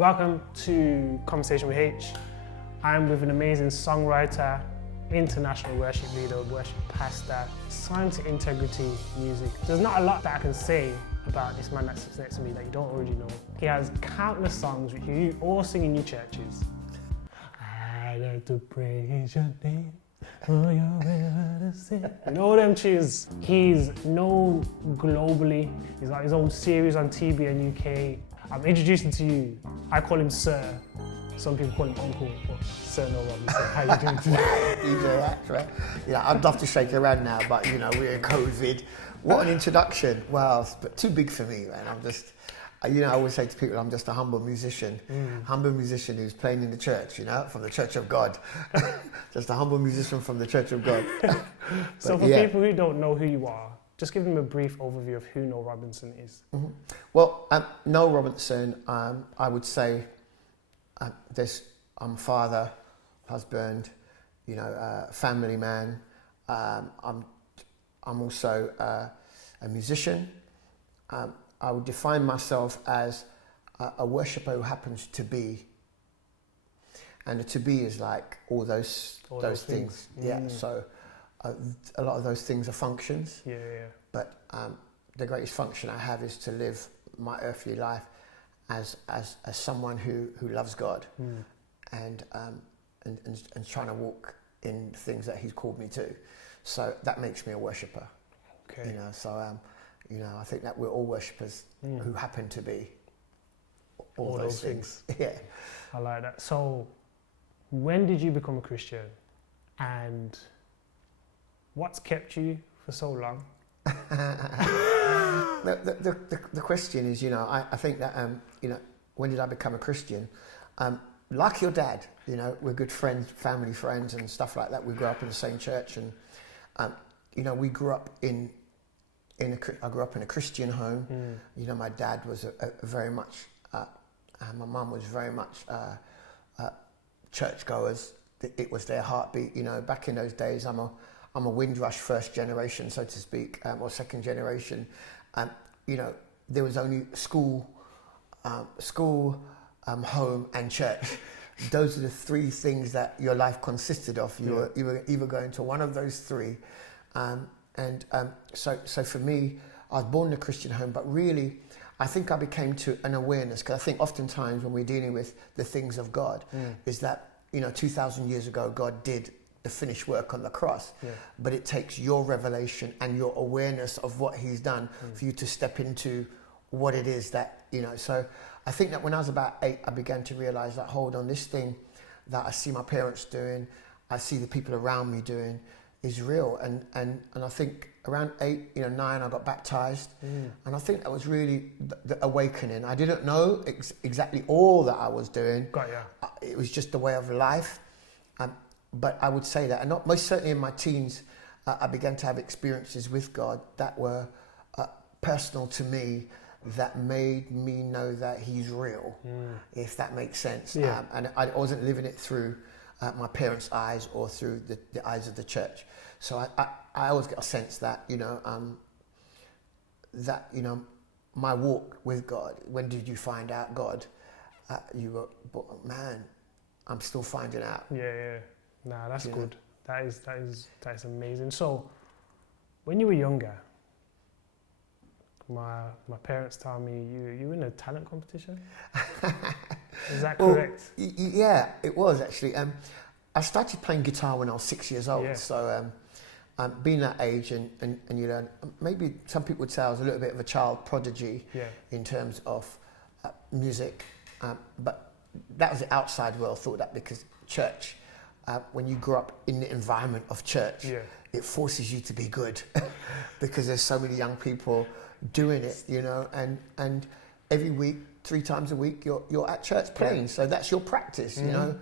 Welcome to Conversation with Haych. I'm with an amazing songwriter, international worship leader, worship pastor, signed to Integrity Music. There's not a lot that I can say about this man that sits next to me that you don't already know. He has countless songs which you all sing in your churches. I like to praise your name. Oh, you know all them tunes. He's known globally. He's got his own series on TBNUK. I'm introducing to you. I call him Sir. Some people call him Uncle. But Sir Noel. How you doing today? DJ Haych, right? Yeah, I'd love to shake your hand now, but you know, we're in COVID. What an introduction. Well, but too big for me, man. I'm just, you know, I always say to people, I'm just a humble musician. Humble musician who's playing in the church, you know, from the Church of God. Just a humble musician from the Church of God. So for people who don't know who you are, just give them a brief overview of who Noel Robinson is. Well, Noel Robinson, I would say, I'm father, husband, you know, family man. I'm also a musician. I would define myself as a worshipper who happens to be. And the to be is like all those things. Yeah, so a lot of those things are functions. Yeah. But the greatest function I have is to live my earthly life as someone who loves God and trying to walk in things that He's called me to. So that makes me a worshipper. Okay. You know, so you know, I think that we're all worshippers who happen to be all those things. Yeah. I like that. So when did you become a Christian? And what's kept you for so long? The question is, you know, I think that, you know, when did I become a Christian? Like your dad, you know, we're good friends, family friends and stuff like that. We grew up in the same church and, you know, we grew up I grew up in a Christian home. You know, my dad was a very much, my mum was very much churchgoers. It was their heartbeat. You know, back in those days, I'm a Windrush first generation, so to speak, or second generation. You know, there was only school, home, and church. Those are the three things that your life consisted of. You were either going to one of those three. So for me, I was born in a Christian home, but really, I think I became to an awareness, because I think oftentimes when we're dealing with the things of God, is that, you know, 2,000 years ago, God did the finished work on the cross, but it takes your revelation and your awareness of what He's done for you to step into what it is that, you know. So I think that when I was about 8, I began to realize that, hold on, this thing that I see my parents doing, I see the people around me doing, is real. And I think around 8, you know, 9, I got baptized. And I think that was really the awakening. I didn't know exactly all that I was doing. It was just the way of life. But I would say that, and not most certainly in my teens, I began to have experiences with God that were personal to me, that made me know that He's real, if that makes sense. And I wasn't living it through my parents' eyes or through the eyes of the church. So I always get a sense that, you know, my walk with God, when did you find out God? You were, man, I'm still finding out. Yeah. Nah, that's good. That is amazing. So, when you were younger, my parents tell me you were in a talent competition. Is that correct? Yeah, it was actually. I started playing guitar when I was 6 years old. So, being that age and you learn, maybe some people would say I was a little bit of a child prodigy in terms of music, but that was the outside world thought that, because church. When you grow up in the environment of church, it forces you to be good because there's so many young people doing it, you know, and every week, 3 times a week, you're at church playing, so that's your practice, you know.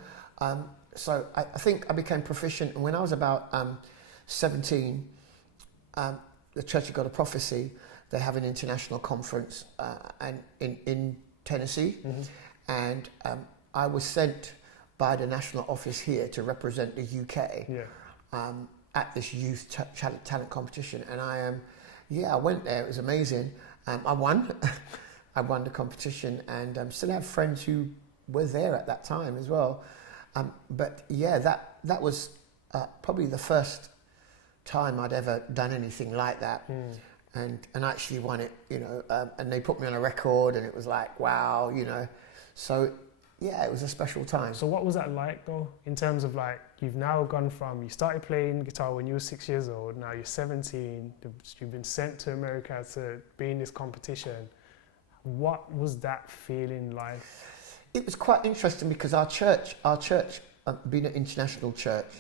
So I think I became proficient, and when I was about 17, the Church of God of Prophecy, they have an international conference and in Tennessee, and I was sent by the national office here to represent the UK at this youth talent competition. And I went there, it was amazing. I won. I won the competition, and still have friends who were there at that time as well. But yeah, that was probably the first time I'd ever done anything like that. And actually won it, you know, and they put me on a record, and it was like, wow, you know. So yeah, it was a special time. So what was that like though, in terms of like, you've now gone from, you started playing guitar when you were 6 years old, now you're 17, you've been sent to America to be in this competition. What was that feeling like? It was quite interesting because our church, being an international church,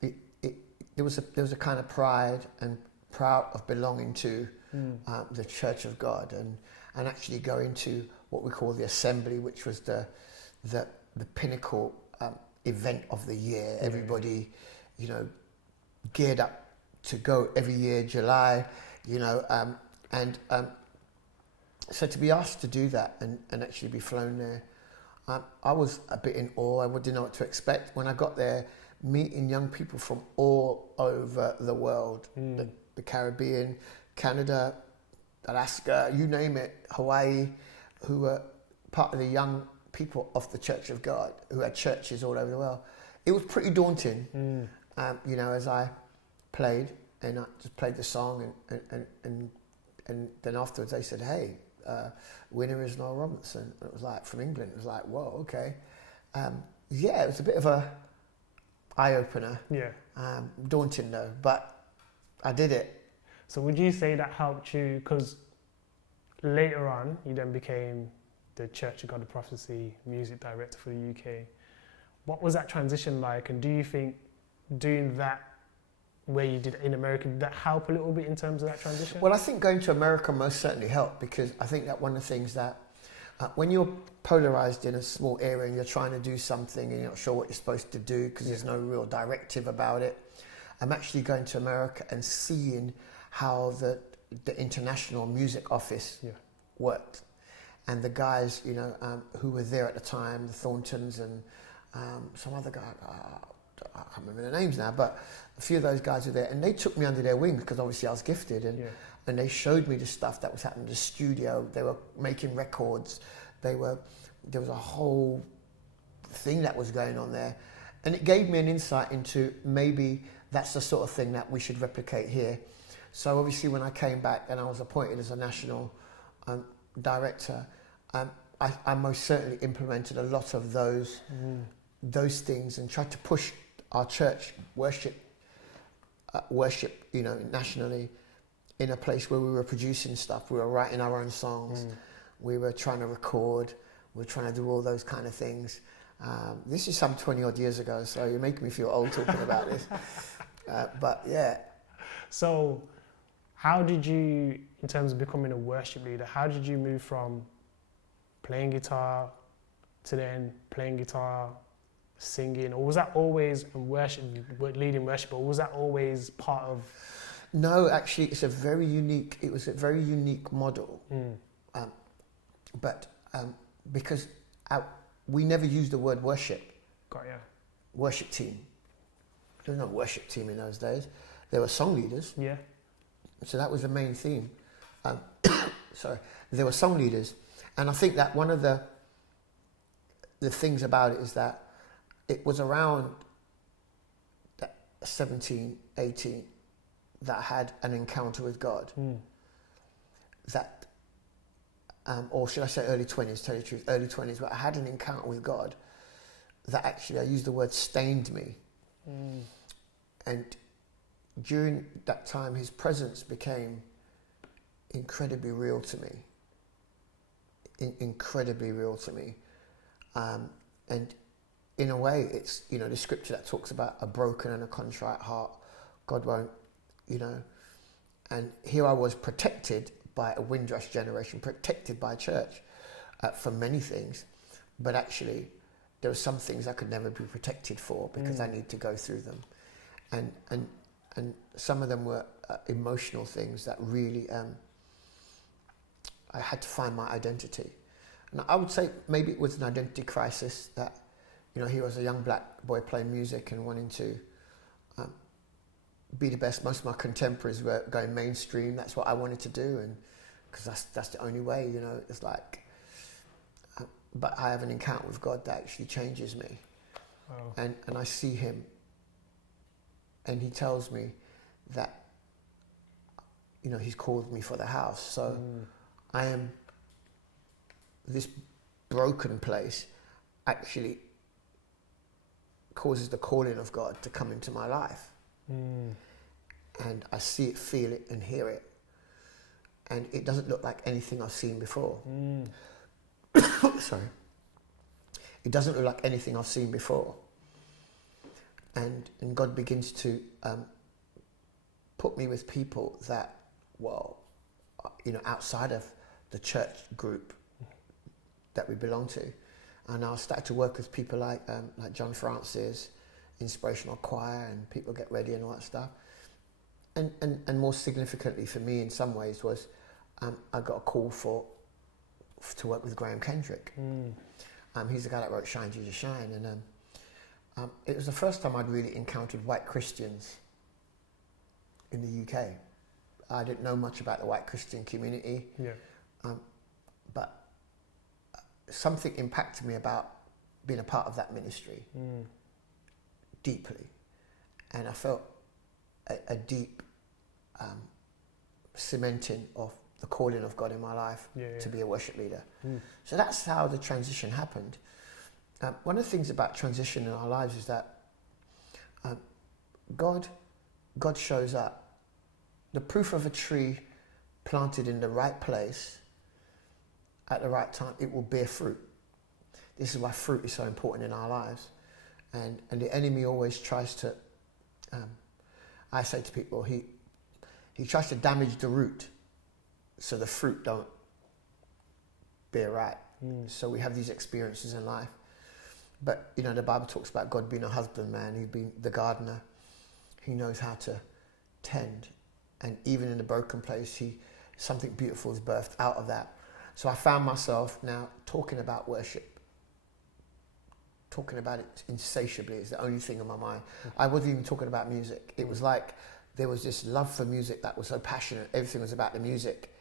there was a kind of pride and proud of belonging to the Church of God, and actually going to what we call the assembly, which was the pinnacle event of the year. Everybody, you know, geared up to go every year, July, you know, so to be asked to do that and actually be flown there, I was a bit in awe. I didn't know what to expect. When I got there, meeting young people from all over the world, the Caribbean, Canada, Alaska, you name it, Hawaii, who were part of the young people of the Church of God, who had churches all over the world. It was pretty daunting, you know, as I played, and I just played the song, and then afterwards they said, hey, winner is Noel Robinson. And it was like, from England. It was like, whoa, okay. Yeah, it was a bit of a eye-opener. Yeah. Daunting though, but I did it. So would you say that helped you, because later on you then became the Church of God of Prophecy music director for the UK. What was that transition like, and do you think doing that where you did in America, did that help a little bit in terms of that transition? Well, I think going to America most certainly helped, because I think that one of the things that when you're polarized in a small area and you're trying to do something and you're not sure what you're supposed to do because there's no real directive about it, I'm actually going to America and seeing how the international music office worked. And the guys, you know, who were there at the time, the Thorntons and some other guy, I can't remember their names now, but a few of those guys were there, and they took me under their wings because obviously I was gifted, and they showed me the stuff that was happening in the studio. They were making records. There was a whole thing that was going on there, and it gave me an insight into maybe that's the sort of thing that we should replicate here. So obviously when I came back and I was appointed as a national director, I most certainly implemented a lot of those things and tried to push our church worship, you know, nationally, in a place where we were producing stuff. We were writing our own songs. We were trying to record. We were trying to do all those kind of things. This is some 20 odd years ago, so you're making me feel old talking about this. But yeah. So how did you, in terms of becoming a worship leader, how did you move from playing guitar to then playing guitar, singing, or was that always leading worship, or was that always part of? No, actually, it was a very unique model. But because we never used the word worship. Got ya. Worship team. There was no worship team in those days. There were song leaders. Yeah. So that was the main theme. Sorry, there were song leaders, and I think that one of the things about it is that it was around 17, 18 that I had an encounter with God. That, or should I say early 20s, tell you the truth, early 20s, but I had an encounter with God that actually, I used the word stained me. And during that time, his presence became incredibly real to me. Incredibly real to me. And in a way, it's, you know, the scripture that talks about a broken and a contrite heart, God won't, you know. And here I was, protected by a Windrush generation, protected by church from many things. But actually, there were some things I could never be protected for because I need to go through them. And some of them were emotional things that really, I had to find my identity. And I would say maybe it was an identity crisis that, you know, he was a young black boy playing music and wanting to be the best. Most of my contemporaries were going mainstream. That's what I wanted to do, and because that's the only way, you know. It's like, but I have an encounter with God that actually changes me. Wow. And I see him, and he tells me that, you know, he's called me for the house. So I am, this broken place actually causes the calling of God to come into my life. And I see it, feel it, and hear it. And it doesn't look like anything I've seen before. Sorry. It doesn't look like anything I've seen before. And God begins to put me with people that, well, you know, outside of the church group that we belong to. And I'll start to work with people like John Francis, Inspirational Choir, and People Get Ready and all that stuff. And more significantly for me in some ways was I got a call to work with Graham Kendrick. He's the guy that wrote Shine Jesus Shine. And it was the first time I'd really encountered white Christians in the UK. I didn't know much about the white Christian community. But something impacted me about being a part of that ministry deeply. And I felt a deep cementing of the calling of God in my life to be a worship leader. So that's how the transition happened. One of the things about transition in our lives is that God shows up. The proof of a tree planted in the right place at the right time, it will bear fruit. This is why fruit is so important in our lives. And the enemy always tries to, I say to people, he tries to damage the root so the fruit don't bear right. So we have these experiences in life. But, you know, the Bible talks about God being a husbandman. He's been the gardener. He knows how to tend. And even in the broken place, something beautiful is birthed out of that. So I found myself now talking about worship, talking about it insatiably. It's the only thing on my mind. I wasn't even talking about music. It was like there was this love for music that was so passionate. Everything was about the music.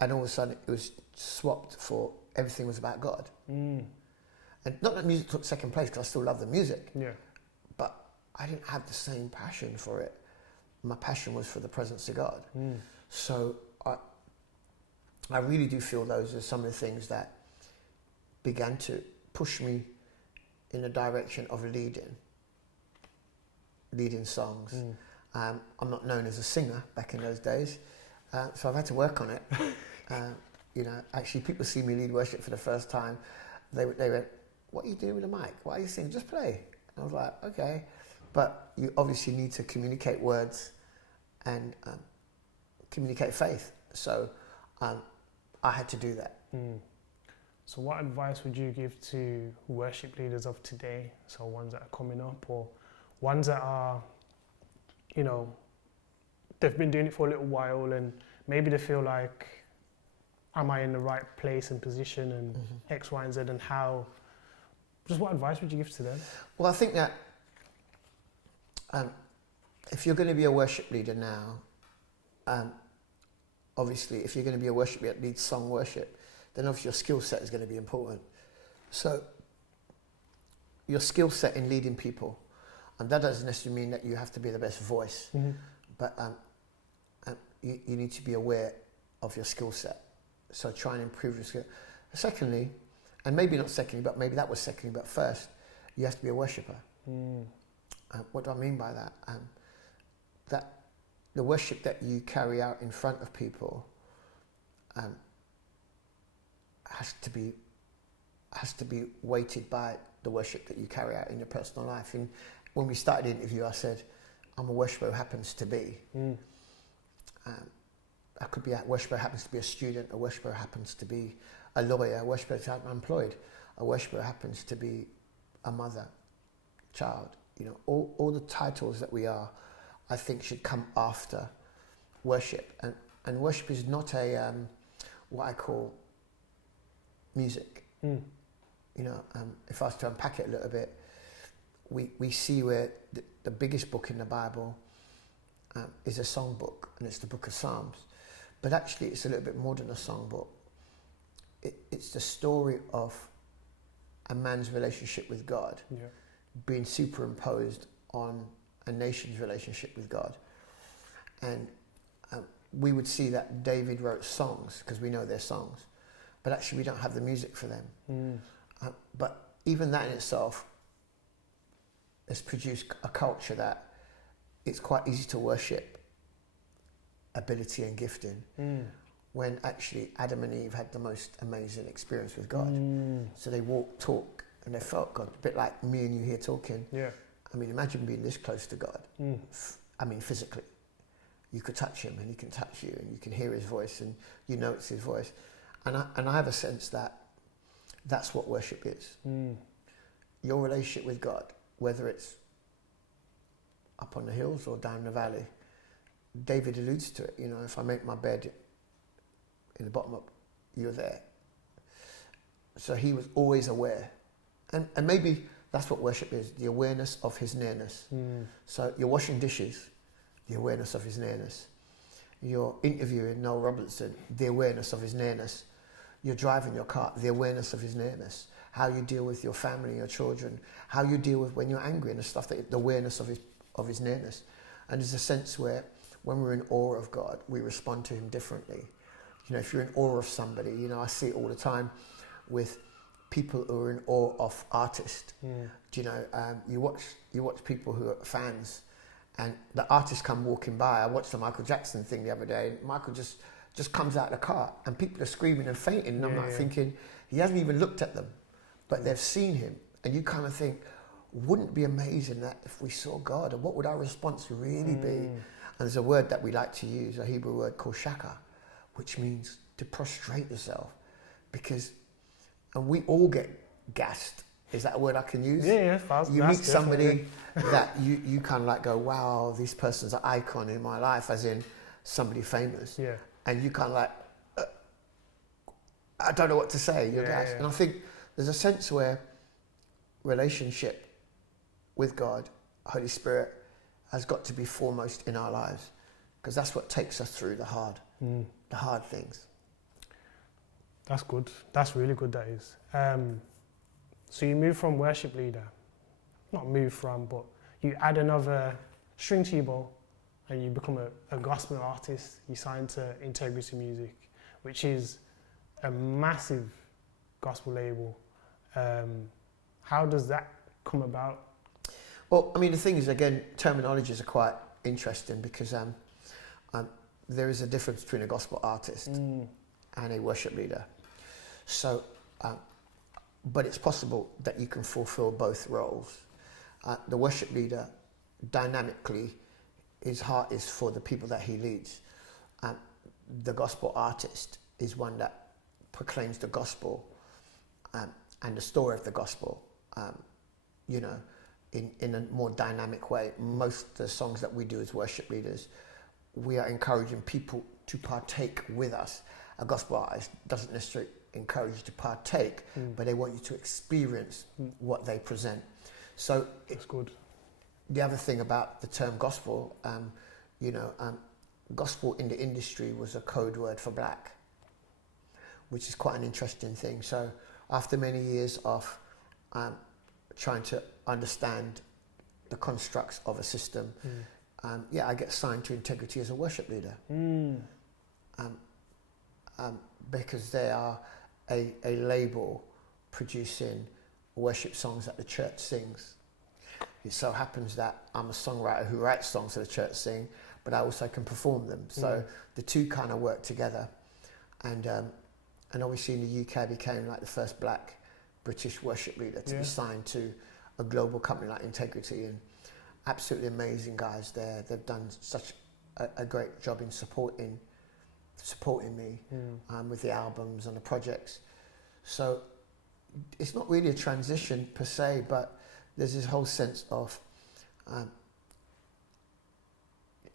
And all of a sudden it was swapped for everything was about God. And not that music took second place, because I still love the music. But I didn't have the same passion for it. My passion was for the presence of God. So I really do feel those are some of the things that began to push me in the direction of leading songs. I'm not known as a singer back in those days, so I've had to work on it. You know, actually, people see me lead worship for the first time. They went, "What are you doing with the mic? Why are you singing? Just play." And I was like, "Okay," but you obviously need to communicate words and communicate faith. So I had to do that. So what advice would you give to worship leaders of today? So ones that are coming up, or ones that are, you know, they've been doing it for a little while and maybe they feel like, am I in the right place and position and X, Y, and Z, and how? Just what advice would you give to them? Well, I think that if you're going to be a worship leader now, obviously, if you're going to be a worship leader that leads song worship, then obviously your skill set is going to be important. So your skill set in leading people, and that doesn't necessarily mean that you have to be the best voice, but you need to be aware of your skill set. So try and improve your skill. Secondly, and maybe not secondly, but maybe that was secondly, but first, you have to be a worshipper. What do I mean by that? That the worship that you carry out in front of people has to be weighted by the worship that you carry out in your personal life. And when we started the interview, I said, I'm a worshipper who happens to be. I could be a worshiper who happens to be a student, a worshiper who happens to be a lawyer, a worshiper who's unemployed, a worshiper who happens to be a mother, child. You know, all the titles that we are, I think, should come after worship. And worship is not a what I call music. You know, if I was to unpack it a little bit, we see where the biggest book in the Bible is a song book, and it's the book of Psalms. But actually, it's a little bit more than a song book. It's the story of a man's relationship with God being superimposed on a nation's relationship with God. And we would see that David wrote songs because we know they're songs, but actually we don't have the music for them. But even that in itself has produced a culture that it's quite easy to worship ability and gifting when actually Adam and Eve had the most amazing experience with God. So they walked, talked, and they felt God, a bit like me and you here talking. Yeah. I mean, imagine being this close to God. I mean, physically. You could touch him and he can touch you and you can hear his voice and you know it's his voice. And I have a sense that that's what worship is. Your relationship with God, whether it's up on the hills or down the valley. David alludes to it, you know, if I make my bed in the bottom up, you're there. So he was always aware. And maybe that's what worship is, the awareness of his nearness. So you're washing dishes, the awareness of his nearness. You're interviewing Noel Robertson, the awareness of his nearness. You're driving your car, the awareness of his nearness. How you deal with your family, your children, how you deal with when you're angry and the stuff, the awareness of his nearness. And there's a sense where when we're in awe of God, we respond to him differently. You know, if you're in awe of somebody, you know, I see it all the time with people who are in awe of artists. Do you know, you watch people who are fans and the artists come walking by. I watched the Michael Jackson thing the other day and Michael just comes out of the car and people are screaming and fainting and I'm like thinking, he hasn't even looked at them, but they've seen him. And you kind of think, wouldn't it be amazing that if we saw God, and what would our response really be? And there's a word that we like to use, a Hebrew word called shaka, which means to prostrate yourself. And we all get gassed. Is that a word I can use? Yeah, fast. You meet somebody that you kind of like go, wow, this person's an icon in my life, as in somebody famous. Yeah. And you kind of like, I don't know what to say, you're gassed. And I think there's a sense where relationship with God, Holy Spirit, has got to be foremost in our lives, because that's what takes us through the hard things. That's good. That's really good, that is. So you move from worship leader, not move from, but you add another string to your bow and you become a gospel artist. You sign to Integrity Music, which is a massive gospel label. How does that come about? Well, I mean, the thing is, again, terminologies are quite interesting because there is a difference between a gospel artist and a worship leader. So, but it's possible that you can fulfill both roles. The worship leader, dynamically, his heart is for the people that he leads. The gospel artist is one that proclaims the gospel and the story of the gospel, you know, in a more dynamic way. Most of the songs that we do as worship leaders, we are encouraging people to partake with us. A gospel artist doesn't necessarily encourage you to partake, but they want you to experience what they present. So it's good. The other thing about the term gospel, you know, gospel in the industry was a code word for black, which is quite an interesting thing. So after many years of trying to understand the constructs of a system, I get signed to Integrity as a worship leader. Because they are a label producing worship songs that the church sings. It so happens that I'm a songwriter who writes songs that the church sing, but I also can perform them. So the two kind of work together. And obviously in the UK I became like the first black British worship leader to be signed to a global company like Integrity, and absolutely amazing guys there. They've done such a great job in supporting me with the albums and the projects. So it's not really a transition per se, but there's this whole sense of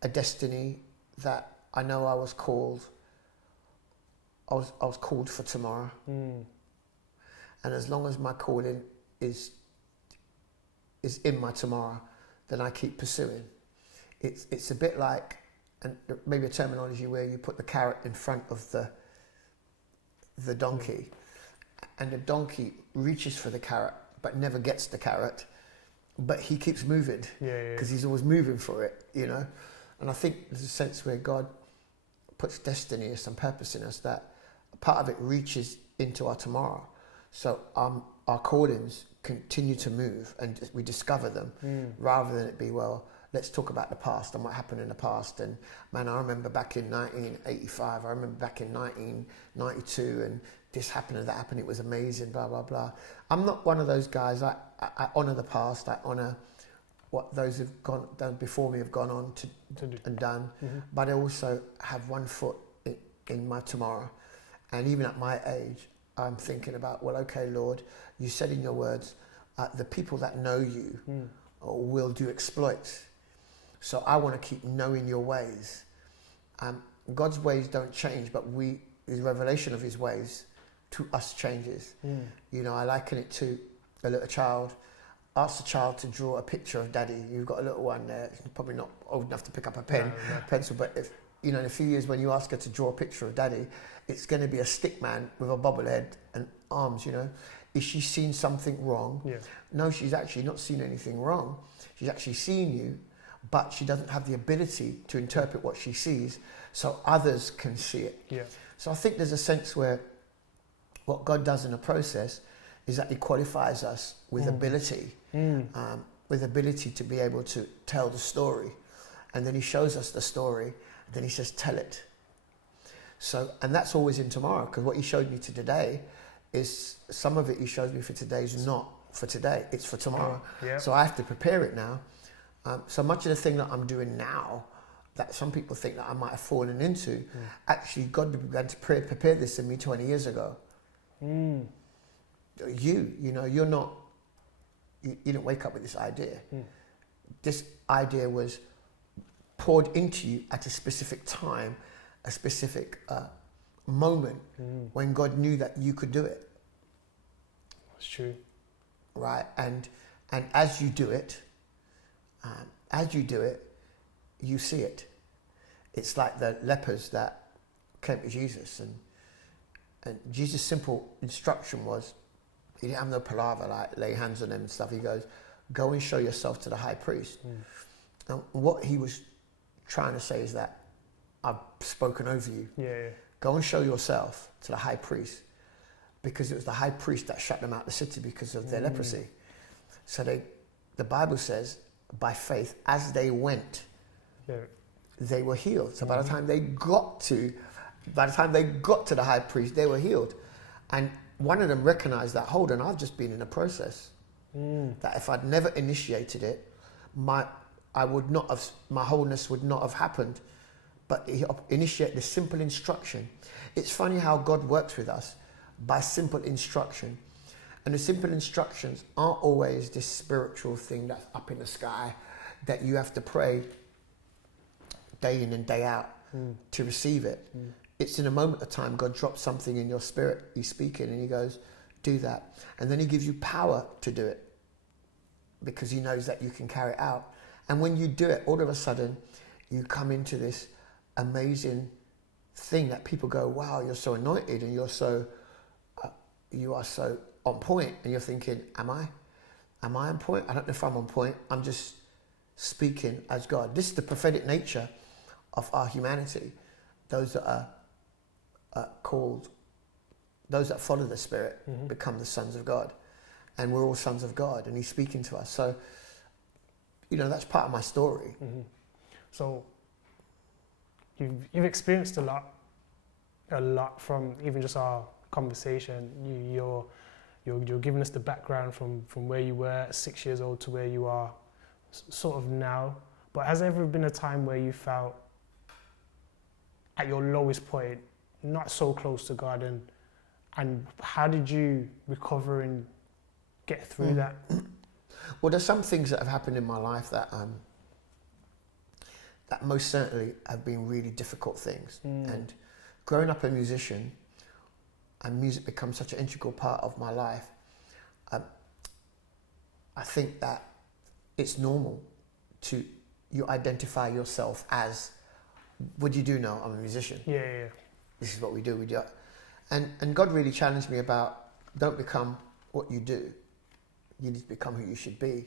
a destiny that I know I was called. I was called for tomorrow, and as long as my calling is in my tomorrow, then I keep pursuing. It's a bit like, and maybe a terminology where you put the carrot in front of the donkey, and the donkey reaches for the carrot but never gets the carrot, but he keeps moving Yeah. because he's always moving for it, you know. And I think there's a sense where God puts destiny and some purpose in us that part of it reaches into our tomorrow. So our callings continue to move and we discover them rather than it be, well, let's talk about the past and what happened in the past. And man, I remember back in 1985, I remember back in 1992 and this happened and that happened, it was amazing, blah, blah, blah. I'm not one of those guys. I honour the past, I honour what those who've done before me have gone on to do and done, but I also have one foot in my tomorrow. And even at my age, I'm thinking about, well, okay, Lord, you said in your words, the people that know you will do exploits. So I want to keep knowing your ways. God's ways don't change, but his revelation of his ways to us changes. You know, I liken it to a little child. Ask the child to draw a picture of daddy. You've got a little one there, probably not old enough to pick up a pen, pencil, but if, you know, in a few years when you ask her to draw a picture of daddy, it's going to be a stick man with a bobblehead and arms, you know. Is she seen something wrong? Yeah. No, she's actually not seen anything wrong. She's actually seen you, but she doesn't have the ability to interpret what she sees so others can see it. Yeah. So I think there's a sense where what God does in a process is that he qualifies us with ability, with ability to be able to tell the story. And then he shows us the story, and then he says, tell it. So, and that's always in tomorrow, because what he showed me to today is some of it he shows me for today is not for today, it's for tomorrow. Yeah. So I have to prepare it now. So much of the thing that I'm doing now, that some people think that I might have fallen into, actually God began to prepare this in me 20 years ago. You know, you're not, you didn't wake up with this idea. This idea was poured into you at a specific time, a specific moment when God knew that you could do it. That's true. Right, and as you do it, you see it. It's like the lepers that came to Jesus, and Jesus' simple instruction was, he didn't have no palaver like lay hands on them and stuff. He goes, go and show yourself to the high priest. And what he was trying to say is that I've spoken over you. Yeah. Go and show yourself to the high priest, because it was the high priest that shut them out of the city because of their leprosy. So the Bible says, by faith, as they went, they were healed. So by the time they got to the high priest, they were healed. And one of them recognized that, hold on, I've just been in a process. That if I'd never initiated it, my wholeness would not have happened. But he initiated a simple instruction. It's funny how God works with us by simple instruction. And the simple instructions aren't always this spiritual thing that's up in the sky that you have to pray day in and day out to receive it. It's in a moment of time, God drops something in your spirit, he's speaking and he goes, do that. And then he gives you power to do it because he knows that you can carry it out. And when you do it, all of a sudden, you come into this amazing thing that people go, wow, you're so anointed and you are so on point. And you're thinking, am I on point? I don't know if I'm on point. I'm just speaking as God. This is the prophetic nature of our humanity. Those that are called, those that follow the Spirit become the sons of God. And we're all sons of God and he's speaking to us. So, you know, that's part of my story. So you've experienced a lot from even just our conversation. You're giving us the background from where you were at 6 years old to where you are sort of now. But has there ever been a time where you felt at your lowest point, not so close to God, and how did you recover and get through that? Well, there's some things that have happened in my life that that most certainly have been really difficult things. And growing up a musician, and music becomes such an integral part of my life, I think that it's normal to you identify yourself as, what do you do now? I'm a musician. Yeah. This is what we do. And God really challenged me about, don't become what you do. You need to become who you should be.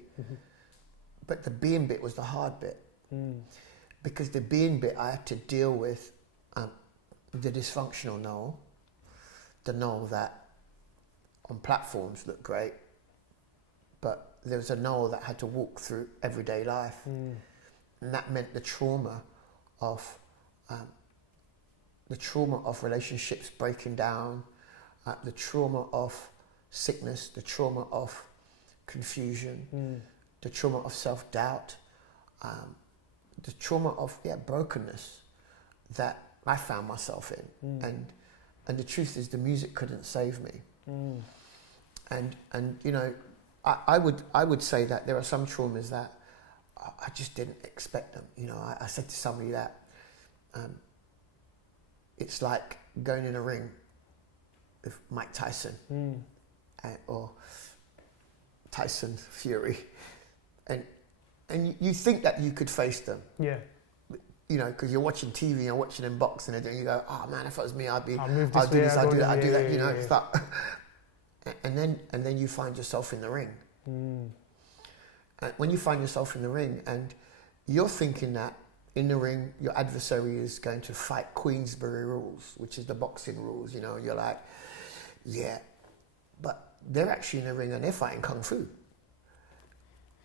But the being bit was the hard bit. Because the being bit, I had to deal with the dysfunctional Noel, the Noel that on platforms looked great, but there was a Noel that had to walk through everyday life. And that meant the trauma of relationships breaking down, the trauma of sickness, the trauma of confusion, the trauma of self-doubt, the trauma of brokenness that I found myself in. And the truth is, the music couldn't save me. And you know, I would say that there are some traumas that I just didn't expect them. You know, I said to somebody that it's like going in a ring with Mike Tyson or Tyson Fury, and you think that you could face them. Yeah. You know, because you're watching TV, you're watching them boxing, and you go, "Oh man, if it was me, I'll do this, I'll do that." You know, it's like, and then you find yourself in the ring. And when you find yourself in the ring, and you're thinking that in the ring, your adversary is going to fight Queensberry rules, which is the boxing rules. You know, you're like, yeah, but they're actually in the ring and they're fighting kung fu,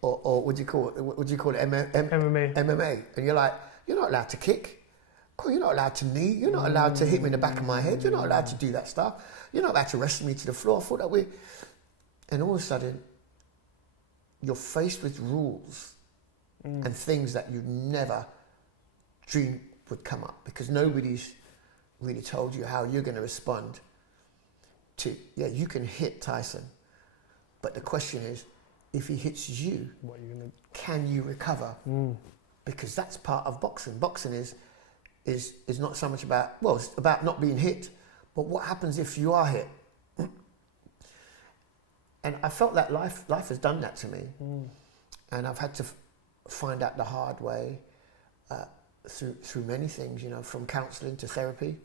or what do you call it? What do you call it? MMA. MMA, and you're like, you're not allowed to kick. You're not allowed to knee. You're not allowed to hit me in the back of my head. You're not allowed to do that stuff. You're not allowed to wrestle me to the floor. I thought that and all of a sudden, you're faced with rules and things that you never dreamed would come up, because nobody's really told you how you're going to respond to, you can hit Tyson, but the question is, if he hits you, can you recover? Because that's part of boxing. Boxing is not so much about, it's about not being hit, but what happens if you are hit? And I felt that life has done that to me. And I've had to find out the hard way through many things, you know, from counselling to therapy.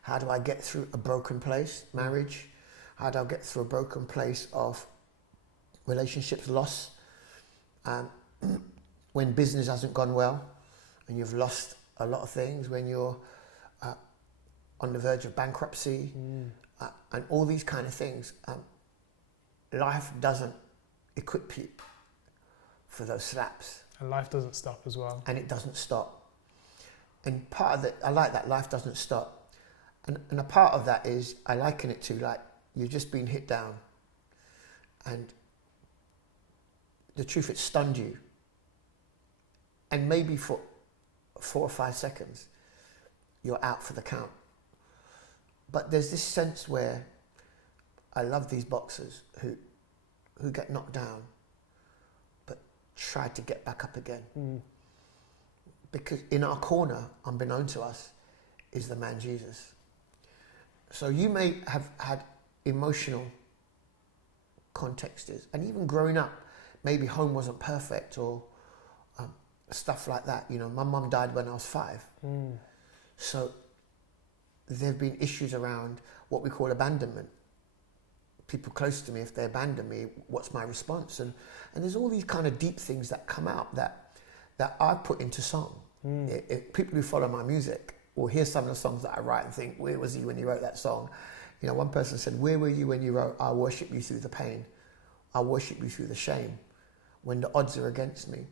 How do I get through a broken place, marriage? How do I get through a broken place of relationships loss? When business hasn't gone well and you've lost a lot of things, when you're on the verge of bankruptcy, and all these kind of things. Life doesn't equip you for those slaps. And life doesn't stop as well. And it doesn't stop. And part of it, I like that life doesn't stop. And a part of that is, I liken it to like, you've just been hit down. And the truth, it stunned you. And maybe for 4 or 5 seconds, you're out for the count. But there's this sense where I love these boxers who get knocked down, but try to get back up again. Because in our corner, unbeknown to us, is the man Jesus. So you may have had emotional contexts, and even growing up, maybe home wasn't perfect or stuff like that. You know, my mum died when I was 5. So there have been issues around what we call abandonment. People close to me, if they abandon me, what's my response? And there's all these kind of deep things that come out that I put into song. If people who follow my music will hear some of the songs that I write and think, where was he when he wrote that song? You know, one person said, where were you when you wrote, I worship you through the pain, I worship you through the shame, when the odds are against me,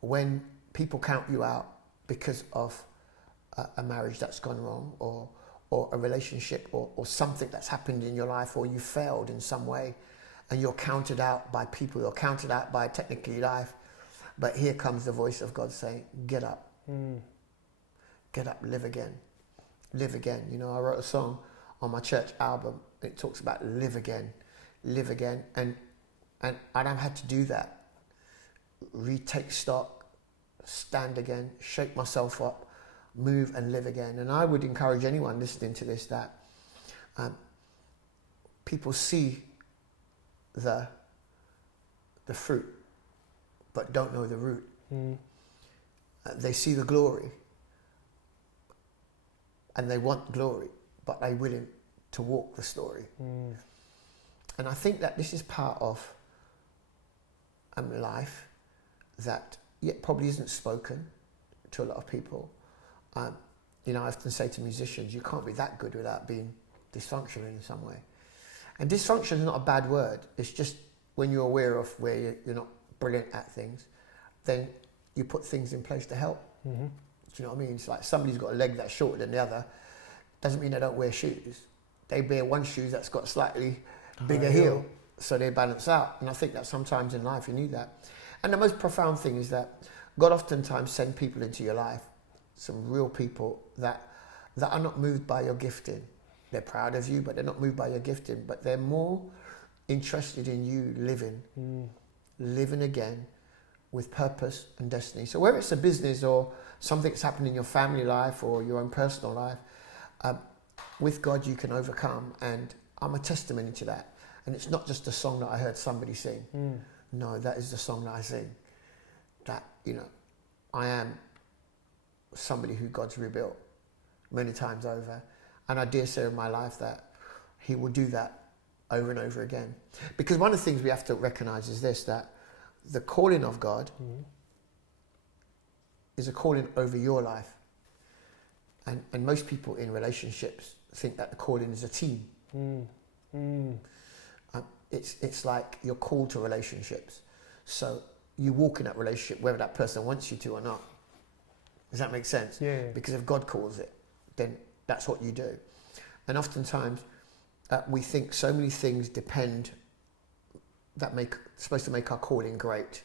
when people count you out because of a marriage that's gone wrong, or a relationship, or something that's happened in your life, or you failed in some way, and you're counted out by people, you're counted out by technically life. But here comes the voice of God saying, get up. Get up, live again. Live again. You know, I wrote a song on my church album. It talks about live again. Live again. And I've had to do that. Retake stock, stand again, shake myself up, move and live again. And I would encourage anyone listening to this that people see the fruit but don't know the root. They see the glory and they want glory, but they're willing to walk the story. And I think that this is part of life that yet probably isn't spoken to a lot of people. You know, I often say to musicians, you can't be that good without being dysfunctional in some way. And dysfunction is not a bad word. It's just when you're aware of where you're not brilliant at things, then you put things in place to help. Mm-hmm. Do you know what I mean? It's like somebody's got a leg that's shorter than the other. Doesn't mean they don't wear shoes. They wear one shoe that's got slightly bigger heel, so they balance out. And I think that sometimes in life you need that. And the most profound thing is that God oftentimes sends people into your life, some real people that are not moved by your gifting. They're proud of you, but they're not moved by your gifting. But they're more interested in you living again with purpose and destiny. So whether it's a business or something that's happened in your family life or your own personal life, with God you can overcome. And I'm a testimony to that. And it's not just a song that I heard somebody sing. No, that is the song that I sing. That, you know, I am somebody who God's rebuilt many times over. And I dare say in my life that he will do that over and over again. Because one of the things we have to recognize is this, that the calling of God is a calling over your life. And most people in relationships think that the calling is a team. It's like you're called to relationships. So you walk in that relationship whether that person wants you to or not. Does that make sense? Yeah. Because if God calls it, then that's what you do. And oftentimes we think so many things depend that supposed to make our calling great.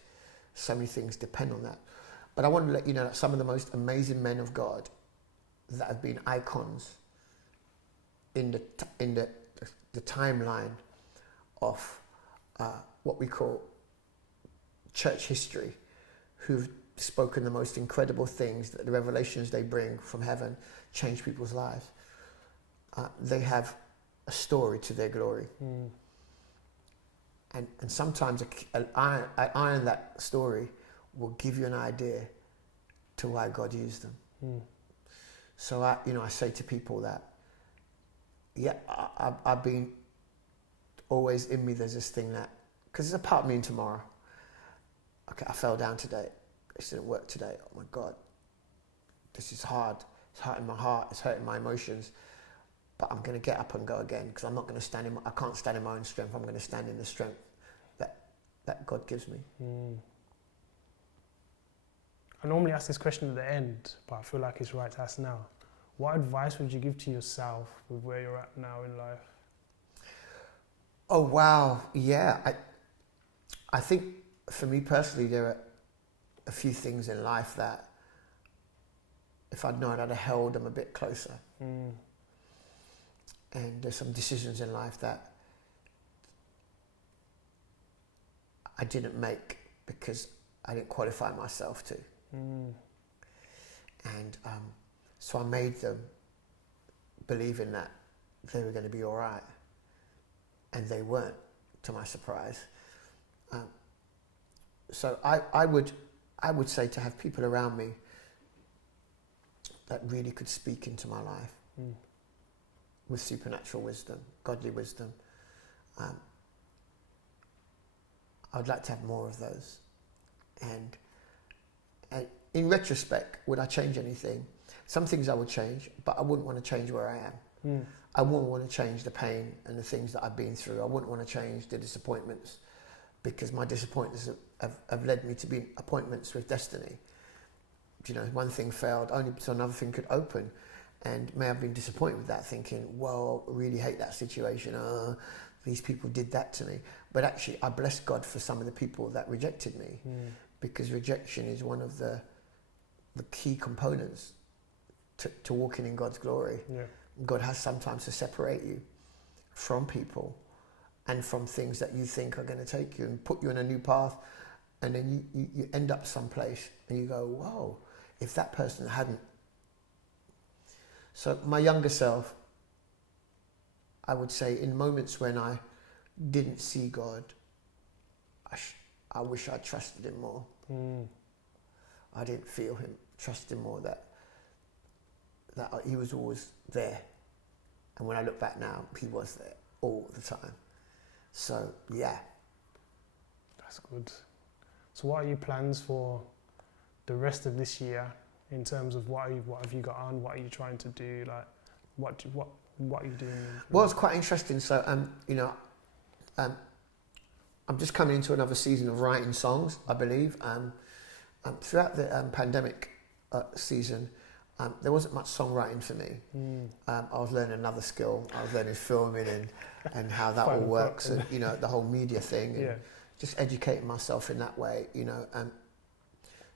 So many things depend on that. But I want to let you know that some of the most amazing men of God that have been icons in the timeline of what we call church history, who've spoken the most incredible things, that the revelations they bring from heaven change people's lives. They have a story to their glory. And sometimes an iron that story will give you an idea to why God used them. So I say to people that, I've been always in me. There's this thing that, because there's a part of me in tomorrow. Okay, I fell down today. It didn't work today. Oh my God, this is hard. It's hurting my heart. It's hurting my emotions. But I'm going to get up and go again, because I'm not going to I can't stand in my own strength. I'm going to stand in the strength that God gives me. I normally ask this question at the end, but I feel like it's right to ask now. What advice would you give to yourself with where you're at now in life? Oh, wow. Yeah. I think for me personally, there are a few things in life that if I'd known, I'd have held them a bit closer. And there's some decisions in life that I didn't make because I didn't qualify myself to. And so I made them believing that they were going to be all right. And they weren't, to my surprise. So I would say to have people around me that really could speak into my life with supernatural wisdom, godly wisdom. I would like to have more of those. And in retrospect, would I change anything? Some things I would change, but I wouldn't want to change where I am. I wouldn't want to change the pain and the things that I've been through. I wouldn't want to change the disappointments, because my disappointments have led me to be appointments with destiny. You know, one thing failed, only so another thing could open. And may have been disappointed with that, thinking, well, I really hate that situation. These people did that to me. But actually, I bless God for some of the people that rejected me, because rejection is one of the key components to walking in God's glory. God has sometimes to separate you from people and from things that you think are going to take you and put you on a new path, and then you end up someplace and you go, whoa, if that person hadn't. So my younger self, I would say, in moments when I didn't see God, I wish I trusted him more. I didn't feel him, trust him more, that he was always there. And when I look back now, he was there all the time. So yeah. That's good. So what are your plans for the rest of this year in terms of what have you got on? What are you trying to do? Like, what are you doing? Well, it's quite interesting. So I'm just coming into another season of writing songs, I believe. Throughout the pandemic season, there wasn't much songwriting for me. I was learning another skill. I was learning filming and how that all works, and the whole media thing, and just educating myself in that way.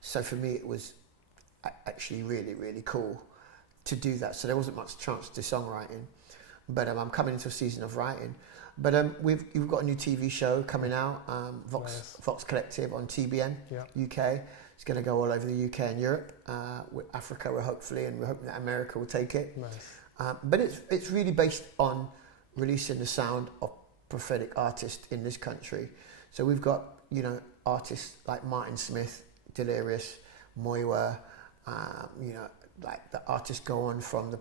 So for me, it was actually really, really cool to do that. So there wasn't much chance to songwriting, but I'm coming into a season of writing. But we've got a new TV show coming out, Vox Collective on TBNUK. It's going to go all over the UK and Europe, with Africa, we're hoping that America will take it. Nice. But it's really based on releasing the sound of prophetic artists in this country. So we've got artists like Martin Smith, Delirious, Moiwa, like the artists go on from the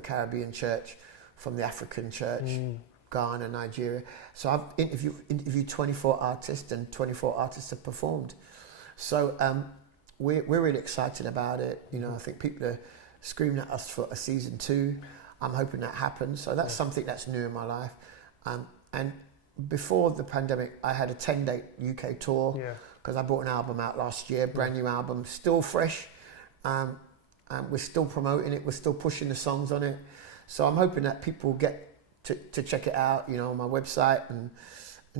Caribbean church, from the African church, Ghana, Nigeria. So I've interviewed 24 artists, and 24 artists have performed. So we're really excited about it. I think people are screaming at us for a season 2. I'm hoping that happens. So that's something that's new in my life. And before the pandemic, I had a 10-date UK tour because I brought an album out last year, brand new album, still fresh. And we're still promoting it. We're still pushing the songs on it. So I'm hoping that people get to check it out, on my website and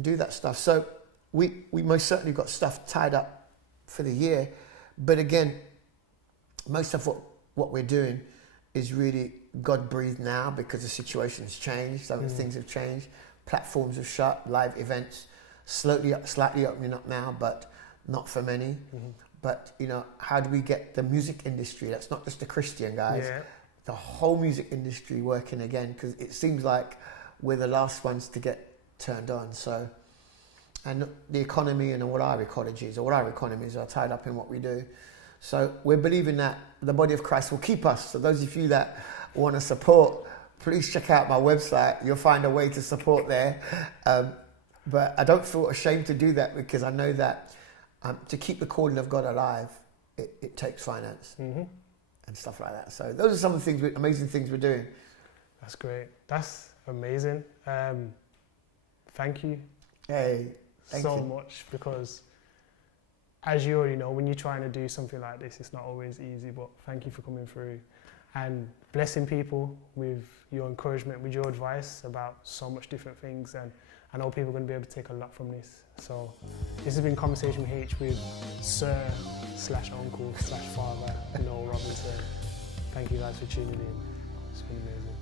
do that stuff. So we most certainly got stuff tied up for the year, but again, most of what we're doing is really God-breathed now because the situation's changed. Things have changed. Platforms have shut. Live events slightly opening up now, but not for many. But how do we get the music industry? That's not just the Christian guys. The whole music industry working again, because it seems like we're the last ones to get turned on. So. And the economy and all our ecologies, or our economies are tied up in what we do. So we're believing that the body of Christ will keep us. So those of you that want to support, please check out my website. You'll find a way to support there. But I don't feel ashamed to do that, because I know that to keep the calling of God alive, it takes finance and stuff like that. So those are some of the amazing things we're doing. That's great. That's amazing. Thank you. Hey. Thank you much, because as you already know, when you're trying to do something like this, it's not always easy, but thank you for coming through and blessing people with your encouragement, with your advice about so much different things, and I know people are going to be able to take a lot from this. So this has been Conversation with Haych with Sir/Uncle/Father Noel Robinson. Thank you guys for tuning in. It's been amazing.